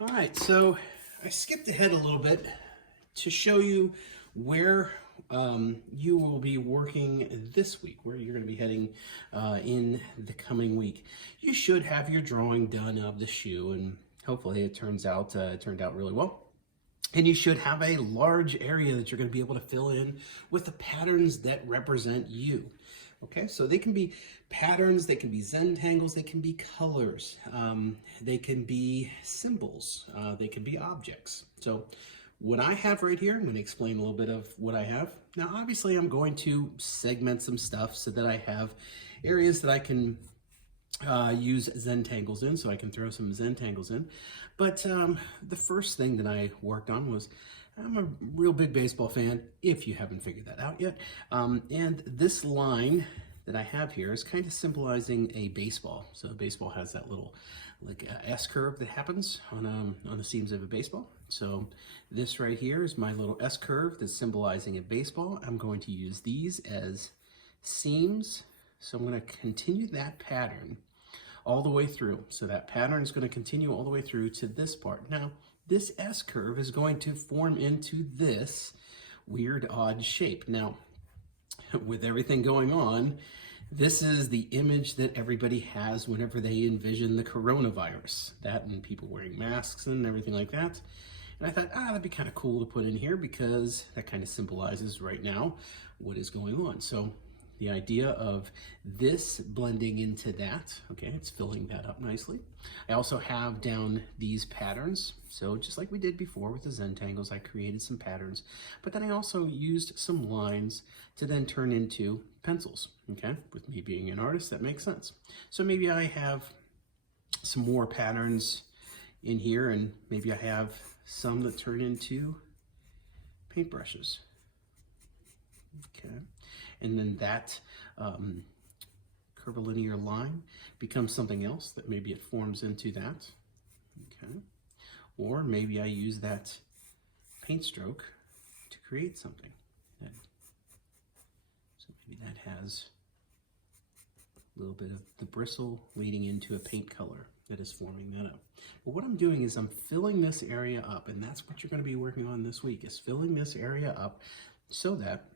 All right, so I skipped ahead a little bit to show you where you will be working this week, where you're going to be heading in the coming week. You should have your drawing done of the shoe, and hopefully it turned out really well. And you should have a large area that you're going to be able to fill in with the patterns that represent you. Okay, so they can be patterns, they can be Zentangles, they can be colors, they can be symbols, they can be objects. So what I have right here, I'm going to explain a little bit of what I have. Now, obviously, I'm going to segment some stuff so that I have areas that I can use Zentangles in, so I can throw some Zentangles in. But the first thing that I worked on was, I'm a real big baseball fan, if you haven't figured that out yet. And this line that I have here is kind of symbolizing a baseball. So a baseball has that little like S curve that happens on the seams of a baseball. So this right here is my little S curve that's symbolizing a baseball. I'm going to use these as seams. So I'm going to continue that pattern all the way through. So that pattern is going to continue all the way through to this part. Now, this S curve is going to form into this weird, odd shape. Now, with everything going on, this is the image that everybody has whenever they envision the coronavirus. That and people wearing masks and everything like that. And I thought, that'd be kind of cool to put in here because that kind of symbolizes right now what is going on. So the idea of this blending into that, okay, it's filling that up nicely. I also have down these patterns. So just like we did before with the Zentangles, I created some patterns, but then I also used some lines to then turn into pencils, okay? With me being an artist, that makes sense. So maybe I have some more patterns in here, and maybe I have some that turn into paintbrushes. Okay, and then that curvilinear line becomes something else that maybe it forms into that. Okay, or maybe I use that paint stroke to create something. So maybe that has a little bit of the bristle leading into a paint color that is forming that up. But what I'm doing is I'm filling this area up, and that's what you're going to be working on this week, is filling this area up so that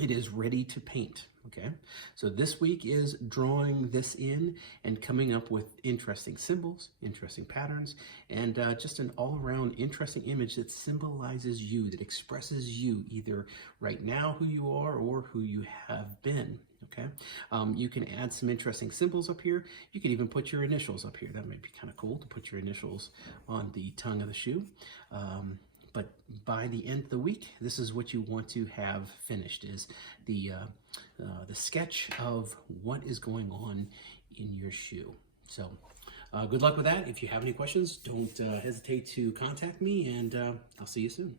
it is ready to paint, okay? So this week is drawing this in and coming up with interesting symbols, interesting patterns, and just an all-around interesting image that symbolizes you, that expresses you, either right now who you are or who you have been, okay? You can add some interesting symbols up here. You can even put your initials up here. That might be kind of cool to put your initials on the tongue of the shoe. But by the end of the week, this is what you want to have finished, is the sketch of what is going on in your shoe. So good luck with that. If you have any questions, don't hesitate to contact me, and I'll see you soon.